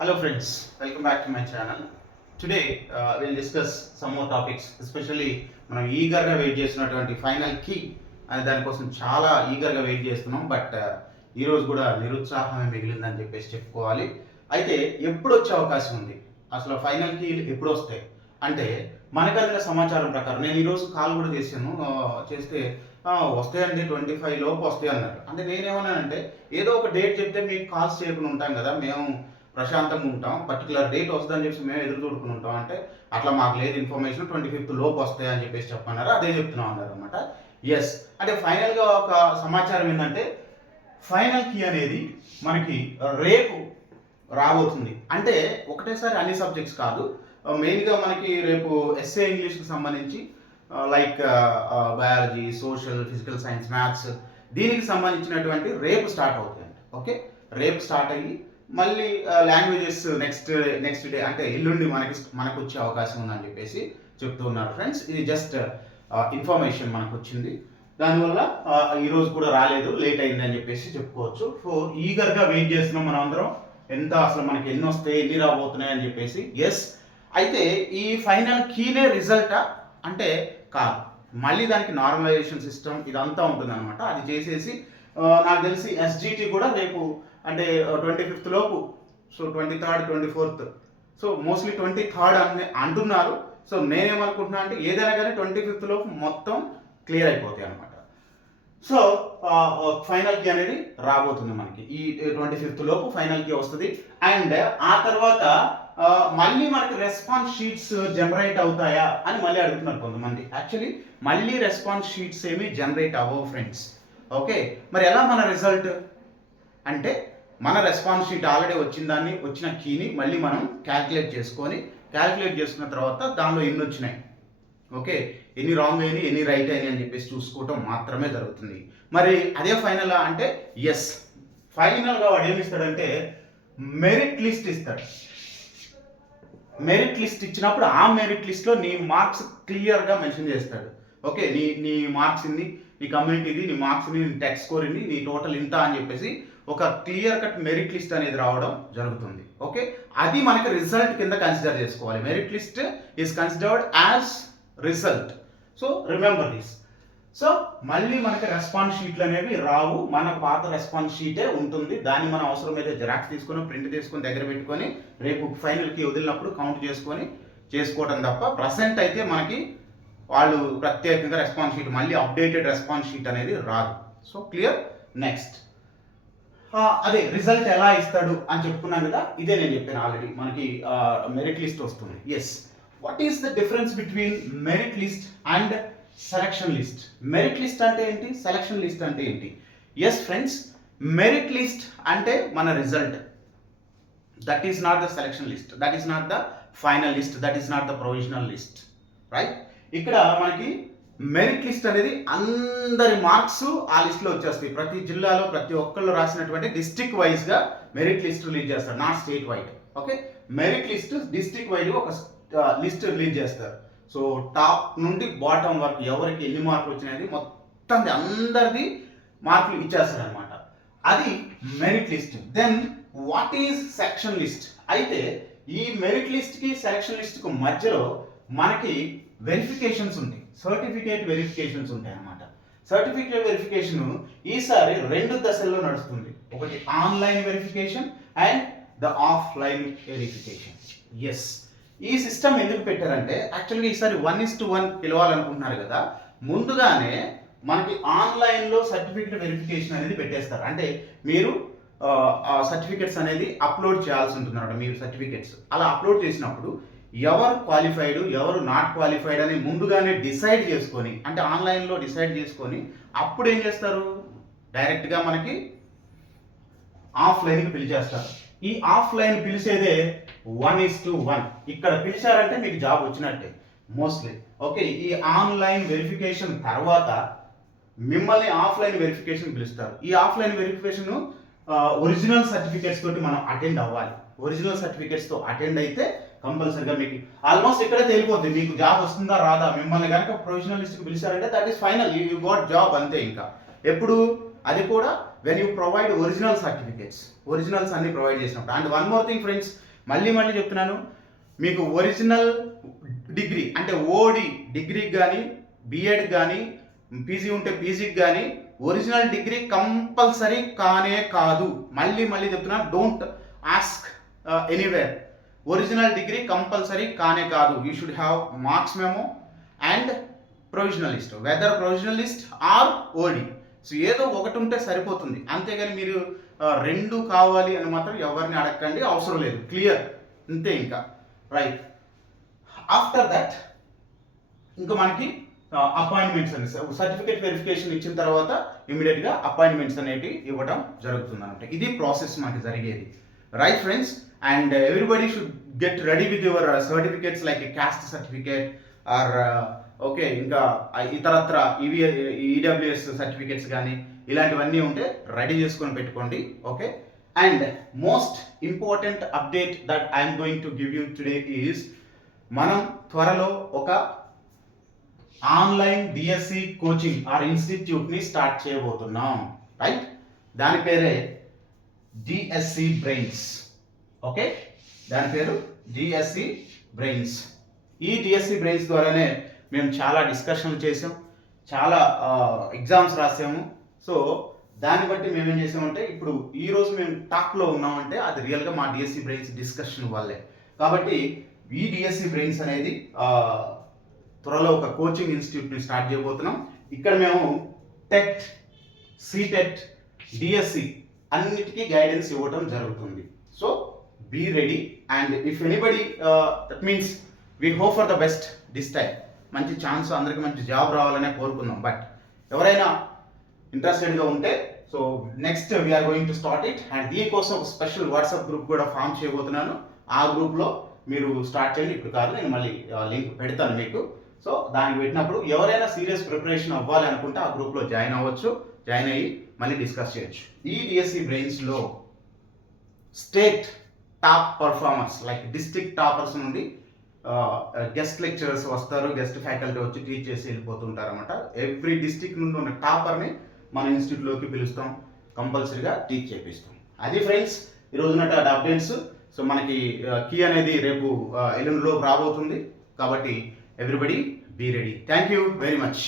Hello friends, welcome back to my channel. Today uh, we'll discuss some more topics, especially మనం ఈగర్గా wait చేస్తున్నటువంటి final key అనే దానికోసం చాలా ఈగర్గా వెయిట్ చేస్తున్నాం. బట్ uh, ఈరోజు కూడా నిరుత్సాహమే మిగిలిందని చెప్పేసి చెప్పుకోవాలి. అయితే ఎప్పుడు వచ్చే అవకాశం ఉంది? అసలు ఫైనల్ కీ ఎప్పుడు వస్తాయి? అంటే మనకు అందిన సమాచారం ప్రకారం నేను ఈరోజు కాల్ కూడా చేశాను. చేస్తే వస్తాయండి ట్వంటీ ఫైవ్ లోపు వస్తాయి అన్నారు. అంటే నేనేమన్నానంటే ఏదో ఒక డేట్ చెప్తే మీకు కాల్స్ చేయకుండా ఉంటాం కదా. మేము ప్రశాంతంగా ఉంటాం. పర్టికులర్ డేట్ వస్తుందని చెప్పి మేము ఎదురు చూడుకుని ఉంటాం. అంటే అట్లా మాకు లేదు ఇన్ఫర్మేషన్ ట్వంటీ ఫిఫ్త్ లోపు వస్తాయి అని చెప్పేసి చెప్పన్నారు. అదే చెప్తున్నాం అన్నారు అనమాట ఎస్ అంటే ఫైనల్గా ఒక సమాచారం ఏంటంటే ఫైనల్ కీ అనేది మనకి రేపు రాబోతుంది. అంటే ఒకటేసారి అన్ని సబ్జెక్ట్స్ కాదు. Uh, మెయిన్గా మనకి రేపు ఎస్ఏ ఇంగ్లీష్కి సంబంధించి like biology social physical science maths దీనికి సంబంధించినటువంటి రేపు స్టార్ట్ అవుతాయండి ఓకే రేపు స్టార్ట్ అయ్యి మళ్ళీ లాంగ్వేజెస్ నెక్స్ట్ నెక్స్ట్ డే అంటే ఎల్లుండి మనకి మనకు వచ్చే అవకాశం ఉందని చెప్పేసి చెప్తూ ఉన్నారు ఫ్రెండ్స్ ఇది జస్ట్ ఇన్ఫర్మేషన్ మనకు వచ్చింది దానివల్ల ఈరోజు కూడా రాలేదు లేట్ అయింది అని చెప్పేసి చెప్పుకోవచ్చు. సో ఈగర్గా వెయిట్ చేస్తున్నాం మనం అందరం ఎంత అసలు మనకి ఎన్ని వస్తాయి ఎన్ని రాబోతున్నాయి అని చెప్పేసి. ఎస్ అయితే ఈ ఫైనల్ కీనే రిజల్టా అంటే కాదు. మళ్ళీ దానికి నార్మలైజేషన్ సిస్టమ్ ఇదంతా ఉంటుంది అనమాట అది చేసేసి నాకు తెలిసి ఎస్జిటి కూడా రేపు అంటే ట్వంటీ ఫిఫ్త్ లోపు. So twenty third twenty fourth so mostly twenty third అని అంటున్నారు. సో నేనేమనుకుంటున్నా అంటే ఏదైనా కానీ ట్వంటీ ఫిఫ్త్ లోపు మొత్తం క్లియర్ అయిపోతాయి అనమాట సో ఫైనల్కి అనేది రాబోతుంది మనకి. ఈ ట్వంటీ ఫిఫ్త్ లోపు ఫైనల్కి వస్తుంది. అండ్ ఆ తర్వాత మళ్ళీ మనకి రెస్పాన్స్ షీట్స్ జనరేట్ అవుతాయా అని మళ్ళీ అడుగుతున్నారు కొంతమంది. యాక్చువల్లీ మళ్ళీ రెస్పాన్స్ షీట్స్ ఏమి జనరేట్ అవ్వవు ఫ్రెండ్స్ ఓకే మరి ఎలా మన రిజల్ట్ అంటే మన రెస్పాన్స్ షీట్ ఆల్రెడీ వచ్చిన దాన్ని వచ్చిన కీని మళ్ళీ మనం క్యాల్కులేట్ చేసుకొని క్యాల్కులేట్ చేసుకున్న తర్వాత దానిలో ఎన్ని వచ్చినాయి? ఓకే ఎన్ని రాంగ్ అయినాయి ఎన్ని రైట్ అయినాయి అని చెప్పేసి చూసుకోవటం మాత్రమే జరుగుతుంది. మరి అదే ఫైనల్ అంటే ఎస్ ఫైనల్గా వాడు ఏమి ఇస్తాడంటే మెరిట్ లిస్ట్ ఇస్తాడు. మెరిట్ లిస్ట్ ఇచ్చినప్పుడు ఆ మెరిట్ లిస్ట్లో నీ మార్క్స్ క్లియర్గా మెన్షన్ చేస్తాడు. ఓకే నీ నీ మార్క్స్ ఇన్ని నీ కమ్యూనిటీ ఇది నీ మార్క్స్ నీ టెక్స్ స్కోర్ ఇన్ని నీ టోటల్ ఇంత అని చెప్పేసి ఒక క్లియర్ కట్ మెరిట్ లిస్ట్ అనేది రావడం జరుగుతుంది. ఓకే అది మనకి రిజల్ట్ కింద కన్సిడర్ చేసుకోవాలి. Merit list is considered as result. So remember this. So మళ్ళీ మనకి రెస్పాన్స్ షీట్లు అనేవి రావు. మన పాత రెస్పాన్స్ షీటే ఉంటుంది. దాన్ని మనం అవసరమైతే జిరాక్స్ తీసుకొని ప్రింట్ తీసుకొని దగ్గర పెట్టుకొని రేపు ఫైనల్కి వదిలినప్పుడు కౌంట్ చేసుకొని చేసుకోవడం తప్ప ప్రజెంట్ అయితే మనకి వాళ్ళు ప్రత్యేకంగా రెస్పాన్స్ షీట్ మళ్ళీ అప్డేటెడ్ రెస్పాన్స్ షీట్ అనేది రాదు. సో క్లియర్ నెక్స్ట్ అదే రిజల్ట్ ఎలా ఇస్తాడు అని చెప్పుకున్నాను కదా ఇదే నేను చెప్పాను ఆల్రెడీ మనకి మెరిట్ లిస్ట్ వస్తుంది. Yes what is the difference between merit list and selection list merit list అంటే ఏంటి? సెలక్షన్ లిస్ట్ అంటే ఏంటి? ఎస్ ఫ్రెండ్స్ మెరిట్ లిస్ట్ అంటే మన result that is not the selection list that is not the final list that is not the provisional list right ఇక్కడ మనకి merit list అనేది అందరి మార్క్స్ ఆ లిస్ట్లో వచ్చేస్తాయి. ప్రతి జిల్లాలో ప్రతి ఒక్కళ్ళు రాసినటువంటి డిస్ట్రిక్ట్ వైజ్గా మెరిట్ లిస్ట్ రిలీజ్ చేస్తారు. Not state wide okay merit list district wide ఒక లిస్ట్ రిలీజ్ చేస్తారు. సో టాప్ నుండి బాటమ్ వరకు ఎవరికి ఎన్ని మార్కులు వచ్చినాయి మొత్తం అందరిది మార్కులు ఇచ్చేస్తారు అనమాట అది merit list then what is section list అయితే ఈ మెరిట్ లిస్ట్కి సెలక్షన్ లిస్ట్కు మధ్యలో మనకి వెరిఫికేషన్స్ ఉంటాయి. సర్టిఫికేట్ వెరిఫికేషన్స్ ఉంటాయి అన్నమాట సర్టిఫికేట్ వెరిఫికేషన్ ఈసారి రెండు దశల్లో నడుస్తుంది. ఒకటి online verification and the offline verification yes ఈ సిస్టమ్ ఎందుకు పెట్టారంటే యాక్చువల్గా ఈసారి వన్ ఇస్ టు వన్ పిలవాలనుకుంటున్నారు కదా. ముందుగానే మనకి ఆన్లైన్లో సర్టిఫికేట్ వెరిఫికేషన్ అనేది పెట్టేస్తారు. అంటే మీరు ఆ సర్టిఫికెట్స్ అనేది అప్లోడ్ చేయాల్సి ఉంటుంది అనమాట మీరు సర్టిఫికెట్స్ అలా అప్లోడ్ చేసినప్పుడు ఎవరు క్వాలిఫైడ్ ఎవరు నాట్ క్వాలిఫైడ్ అని ముందుగానే డిసైడ్ చేసుకొని అంటే ఆన్లైన్లో డిసైడ్ చేసుకొని అప్పుడు ఏం చేస్తారు? డైరెక్ట్గా మనకి ఆఫ్లైన్కి పిలిచేస్తారు. ఈ ఆఫ్లైన్ పిలిచేదే వన్ ఇస్ టు వన్ ఇక్కడ పిలిచారంటే మీకు జాబ్ వచ్చినట్టే మోస్ట్లీ ఓకే ఈ ఆన్లైన్ వెరిఫికేషన్ తర్వాత మిమ్మల్ని ఆఫ్లైన్ వెరిఫికేషన్ పిలుస్తారు. ఈ ఆఫ్లైన్ వెరిఫికేషన్ ఒరిజినల్ సర్టిఫికేట్స్ తోటి మనం అటెండ్ అవ్వాలి. ఒరిజినల్ సర్టిఫికేట్స్తో అటెండ్ అయితే కంపల్సరిగా మీకు ఆల్మోస్ట్ ఇక్కడే తేలిపోద్ది. మీకు జాబ్ వస్తుందా రాదా? మిమ్మల్ని కనుక ప్రొఫెషనల్ లిస్ట్కి పిలిచారంటే that is final you got job అంతే ఇంకా. ఎప్పుడు? అది కూడా when you provide original certificates originals అన్ని ప్రొవైడ్ చేసినప్పుడు. And one more thing friends మళ్ళీ మళ్ళీ చెప్తున్నాను. మీకు ఒరిజినల్ డిగ్రీ అంటే ఓడి డిగ్రీకి కానీ బిఎడ్ కానీ పీజీ ఉంటే పీజీకి కానీ ఒరిజినల్ డిగ్రీ కంపల్సరీ కానే కాదు. మళ్ళీ మళ్ళీ చెప్తున్నా don't ask anywhere original degree compulsory కానే కాదు. You should have marks memo and provisional list whether provisional list or OD so ఏదో ఒకటి ఉంటే సరిపోతుంది. అంతేగాని మీరు uh, రెండు కావాలి అని మాత్రం ఎవరిని అడగండి అవసరం లేదు. క్లియర్ అంతే ఇంకా. రైట్ ఆఫ్టర్ దట్ ఇంకా మనకి uh, అపాయింట్మెంట్స్ అని సర్టిఫికేట్ వెరిఫికేషన్ ఇచ్చిన తర్వాత ఇమీడియట్గా అపాయింట్మెంట్స్ అనేవి ఇవ్వడం జరుగుతుంది అనమాట ఇది ప్రాసెస్ మనకి జరిగేది. Right friends and everybody should get ready with your certificates like caste certificate or okay ఇంకా ఇతరత్ర ఇవి ఈడబ్ల్యూఎస్ సర్టిఫికేట్స్ కానీ ఇలాంటివన్నీ ఉంటే రెడీ చేసుకొని పెట్టుకోండి okay and most important update that I'm going to give you today is మనం త్వరలో ఒక ఆన్లైన్ డిఎస్సి కోచింగ్ ఆర్ ఇన్స్టిట్యూట్ని స్టార్ట్ చేయబోతున్నాం. రైట్ దాని పేరే డిఎస్సి బ్రెయిన్స్ ఓకే దాని పేరు డిఎస్సి బ్రెయిన్స్ ఈ డిఎస్సి బ్రెయిన్స్ ద్వారానే మేము చాలా డిస్కషన్లు చేసాం. చాలా ఎగ్జామ్స్ రాసాము. సో దాన్ని బట్టి మేము ఏం చేసామంటే ఇప్పుడు ఈ రోజు మేము టాక్లో ఉన్నామంటే అది రియల్గా మా డిఎస్సి బ్రెయిన్స్ డిస్కషన్ వల్లే. కాబట్టి ఈ డిఎస్సి బ్రెయిన్స్ అనేది త్వరలో ఒక కోచింగ్ ఇన్స్టిట్యూట్ని స్టార్ట్ చేయబోతున్నాం. ఇక్కడ మేము టెట్ సిటెట్ డిఎస్సి అన్నిటికీ గైడెన్స్ ఇవ్వటం జరుగుతుంది. So be ready and if anybody that means we hope for the best this time మంచి ఛాన్స్ అందరికి మంచి జాబ్ రావాలనే కోరుకుందాం. బట్ ఎవరైనా ఇంట్రెస్టెడ్గా ఉంటే so next we're going to start it and దీనికోసం ఒక స్పెషల్ వాట్సాప్ గ్రూప్ కూడా ఫామ్ చేయబోతున్నాను. ఆ గ్రూప్లో మీరు స్టార్ట్ చేయండి. ఇప్పుడు కాదు నేను మళ్ళీ uh, లింక్ పెడతాను మీకు. సో దానికి పెట్టినప్పుడు ఎవరైనా సీరియస్ ప్రిపరేషన్ అవ్వాలి అనుకుంటే ఆ గ్రూప్లో జాయిన్ అవ్వచ్చు జాయిన్ అయ్యి మళ్ళీ డిస్కస్ చేయొచ్చు. ఈ DSC బ్రెయిన్స్లో state top performers like district toppers నుండి గెస్ట్ లెక్చరర్స్ వస్తారు గెస్ట్ ఫ్యాకల్టీ వచ్చి టీచ్ చేసి వెళ్ళిపోతుంటారు అనమాట ఎవ్రీ డిస్ట్రిక్ట్ నుండి ఉన్న టాపర్ని మన ఇన్స్టిట్యూట్లోకి పిలుస్తాం కంపల్సరీగా టీచ్ చేపిస్తాం. అది ఫ్రెండ్స్ ఈరోజు అప్డేట్స్ సో మనకి కీ అనేది రేపు ఎల్లుండిలో రాబోతుంది. కాబట్టి everybody be ready thank you very much